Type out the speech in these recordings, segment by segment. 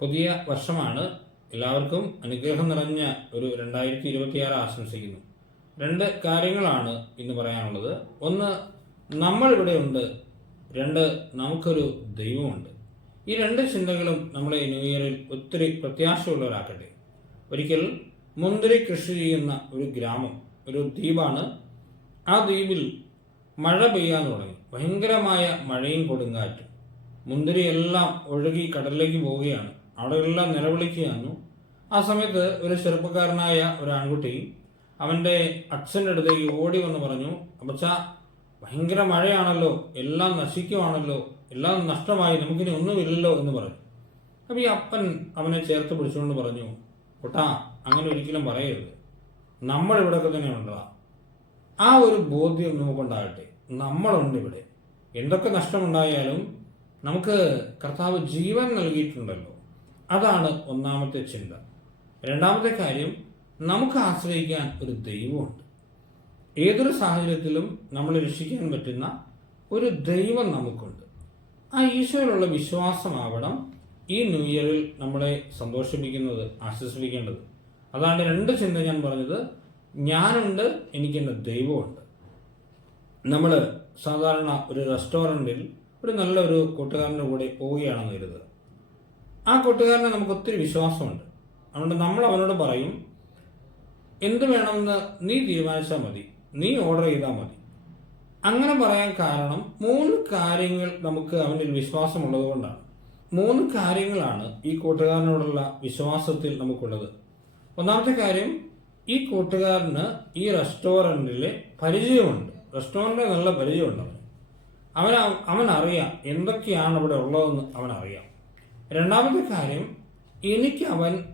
പുതിയ വർഷമാണ്. എല്ലാവർക്കും അനുഗ്രഹം നിറഞ്ഞ ഒരു രണ്ടായിരത്തി ഇരുപത്തിയാറ് ആശംസിക്കുന്നു. രണ്ട് കാര്യങ്ങളാണ് ഇന്ന് പറയാനുള്ളത്. ഒന്ന് നമ്മൾ ഇവിടെ ഉണ്ട്. രണ്ട് നമുക്കൊരു ദൈവമുണ്ട്. ഈ രണ്ട് ചിന്തകളും നമ്മളെ ന്യൂ ഇയറിൽ ഒത്തിരി പ്രത്യാശയുള്ളവരാക്കട്ടെ. ഒരിക്കൽ മുന്തിരി കൃഷി ചെയ്യുന്ന ഒരു ഗ്രാമം ഒരു ദ്വീപാണ്. ആ ദ്വീപിൽ മഴ പെയ്യാൻ തുടങ്ങി. ഭയങ്കരമായ മഴയും കൊടുങ്കാറ്റും. മുന്തിരിയെല്ലാം ഒഴുകി കടലിലേക്ക് പോവുകയാണ്. അവിടെയെല്ലാം നിലവിളിക്കുകയായിരുന്നു ആ സമയത്ത് ഒരു ചെറുപ്പക്കാരനായ ഒരു ആൺകുട്ടി അവന്റെ അച്ഛന്റെ അടുത്തേക്ക് ഓടി വന്ന് പറഞ്ഞു അപ്പച്ച ഭയങ്കര മഴയാണല്ലോ എല്ലാം നശിക്കുവാണല്ലോ എല്ലാം നഷ്ടമായി നമുക്കിനി ഒന്നുമില്ലല്ലോ എന്ന് പറഞ്ഞു. അപ്പൊ ഈ അപ്പൻ അവനെ ചേർത്ത് പിടിച്ചുകൊണ്ട് പറഞ്ഞു പൊട്ടാ അങ്ങനെ ഒരിക്കലും പറയരുത്. നമ്മൾ ഇവിടെയൊക്കെ തന്നെ ഉണ്ടാ ആ ഒരു ബോധ്യം നമുക്കുണ്ടാകട്ടെ. നമ്മളുണ്ട് ഇവിടെ. എന്തൊക്കെ നഷ്ടമുണ്ടായാലും നമുക്ക് കർത്താവ് ജീവൻ നൽകിയിട്ടുണ്ടല്ലോ. അതാണ് ഒന്നാമത്തെ ചിന്ത. രണ്ടാമത്തെ കാര്യം നമുക്ക് ആശ്രയിക്കാൻ ഒരു ദൈവമുണ്ട്. ഏതൊരു സാഹചര്യത്തിലും നമ്മൾ രക്ഷിക്കാൻ പറ്റുന്ന ഒരു ദൈവം നമുക്കുണ്ട്. ആ ഈശോയിലുള്ള വിശ്വാസമാവണം ഈ ന്യൂ ഇയറിൽ നമ്മളെ സന്തോഷിപ്പിക്കുന്നത് ആശ്വസിപ്പിക്കേണ്ടത്. അതാണ് രണ്ട് ചിന്ത ഞാൻ പറഞ്ഞത്. ഞാനുണ്ട് എനിക്ക് എന്റെ ദൈവമുണ്ട്. നമ്മൾ സാധാരണ ഒരു റെസ്റ്റോറന്റിൽ ഒരു നല്ലൊരു കൂട്ടുകാരന്റെ കൂടെ പോവുകയാണെന്ന് കരുതുക. ആ കൂട്ടുകാരനെ നമുക്ക് ഒത്തിരി വിശ്വാസമുണ്ട്. അതുകൊണ്ട് നമ്മൾ അവനോട് പറയും എന്ത് വേണമെന്ന് നീ തീരുമാനിച്ചാൽ മതി. നീ ഓർഡർ ചെയ്താൽ മതി. അങ്ങനെ പറയാൻ കാരണം മൂന്ന് കാര്യങ്ങൾ നമുക്ക് അവനിൽ വിശ്വാസമുള്ളത് കൊണ്ടാണ്. മൂന്ന് കാര്യങ്ങളാണ് ഈ കൂട്ടുകാരനോടുള്ള വിശ്വാസത്തിൽ നമുക്കുള്ളത്. ഒന്നാമത്തെ കാര്യം ഈ കൂട്ടുകാരന് ഈ റെസ്റ്റോറന്റിലെ പരിചയമുണ്ട്. റെസ്റ്റോറന്റിൽ നല്ല പരിചയമുണ്ട് അവൻ അവൻ അറിയാം എന്തൊക്കെയാണ് ഇവിടെ ഉള്ളതെന്ന് അവൻ അറിയാം. രണ്ടാമത്തെ കാര്യം എനിക്ക് അവൻ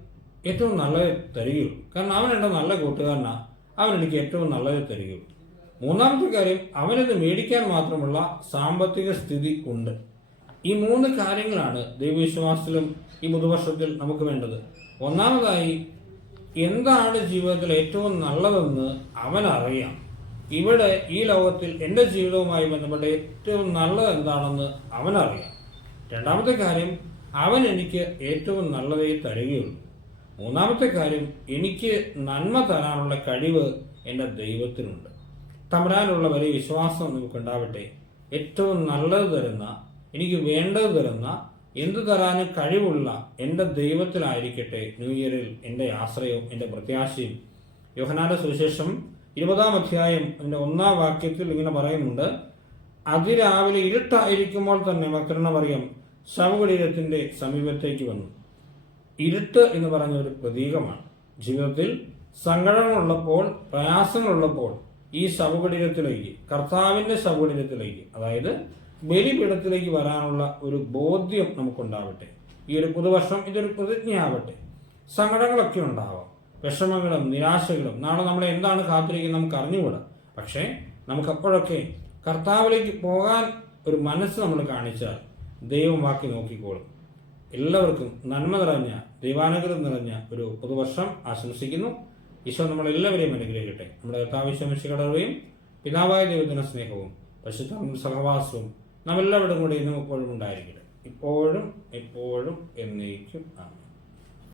ഏറ്റവും നല്ലത് തരികയുള്ളൂ. കാരണം അവൻ എന്റെ നല്ല കൂട്ടുകാരനാ. അവൻ എനിക്ക് ഏറ്റവും നല്ലത് തരികയുള്ളൂ. മൂന്നാമത്തെ കാര്യം അവനത് മേടിക്കാൻ മാത്രമുള്ള സാമ്പത്തിക സ്ഥിതി ഉണ്ട്. ഈ മൂന്ന് കാര്യങ്ങളാണ് ദൈവവിശ്വാസത്തിലും ഈ പുതുവർഷത്തിൽ നമുക്ക് വേണ്ടത്. ഒന്നാമതായി എന്താണ് ജീവിതത്തിൽ ഏറ്റവും നല്ലതെന്ന് അറിയാം ഇവിടെ ഈ ലോകത്തിൽ എന്റെ ജീവിതവുമായി ബന്ധപ്പെട്ട ഏറ്റവും നല്ലത് എന്താണെന്ന് അവനറിയാം. രണ്ടാമത്തെ കാര്യം അവൻ എനിക്ക് ഏറ്റവും നല്ലതേ തരികയുള്ളൂ. മൂന്നാമത്തെ കാര്യം എനിക്ക് നന്മ തരാനുള്ള കഴിവ് എന്റെ ദൈവത്തിനുണ്ട്. തമരാനുള്ള വലിയ വിശ്വാസം നമുക്കുണ്ടാവട്ടെ ഏറ്റവും നല്ലത് തരുന്ന എനിക്ക് വേണ്ടത് തരുന്ന എന്തു തരാനും കഴിവുള്ള എന്റെ ദൈവത്തിലായിരിക്കട്ടെ ന്യൂ ഇയറിൽ എന്റെ ആശ്രയവും എന്റെ പ്രത്യാശയും. യോഹനാന്റെ സുവിശേഷം ഇരുപതാം അധ്യായം അതിന്റെ ഒന്നാം വാക്യത്തിൽ ഇങ്ങനെ പറയുന്നുണ്ട് അതിരാവിലെ ഇരുട്ടായിരിക്കുമ്പോൾ തന്നെ മറിയം ശവകുടീരത്തിന്റെ സമീപത്തേക്ക് വന്നു. ഇരുട്ട് എന്ന് പറഞ്ഞ ഒരു പ്രതീകമാണ്. ജീവിതത്തിൽ സങ്കടങ്ങളുള്ളപ്പോൾ പ്രയാസങ്ങളുള്ളപ്പോൾ ഈ ശവകുടീരത്തിലേക്ക് കർത്താവിന്റെ ശവകുടീരത്തിലേക്ക് അതായത് ബലിപീഠത്തിലേക്ക് വരാനുള്ള ഒരു ബോധ്യം നമുക്കുണ്ടാവട്ടെ. ഈ ഒരു പുതുവർഷം ഇതൊരു പ്രതിജ്ഞയാവട്ടെ. സങ്കടങ്ങളൊക്കെ ഉണ്ടാവാം. വിഷമങ്ങളും നിരാശകളും. നാളെ നമ്മളെ എന്താണ് കാത്തിരിക്കുന്നത് നമുക്ക് അറിഞ്ഞുകൂടാ. പക്ഷേ നമുക്കപ്പോഴൊക്കെ കർത്താവിലേക്ക് പോകാൻ ഒരു മനസ്സ് നമ്മൾ കാണിച്ചാൽ ദൈവം വാക്കി നോക്കിക്കോളും. എല്ലാവർക്കും നന്മ നിറഞ്ഞ ദൈവാനുഗ്രഹം നിറഞ്ഞ ഒരു പുതുവർഷം ആശംസിക്കുന്നു. ഈശോ നമ്മളെല്ലാവരെയും അനുഗ്രഹിക്കട്ടെ. നമ്മുടെ കർത്താവിശ്വമിശികടവുകയും പിതാവായ ദൈവത്തിന് സ്നേഹവും പശുദ്ധ സഹവാസവും നാം എല്ലാവരും കൂടെ ഇന്നും ഇപ്പോഴും ഉണ്ടായിരിക്കട്ടെ. ഇപ്പോഴും എപ്പോഴും എന്നേക്കും. ആണ്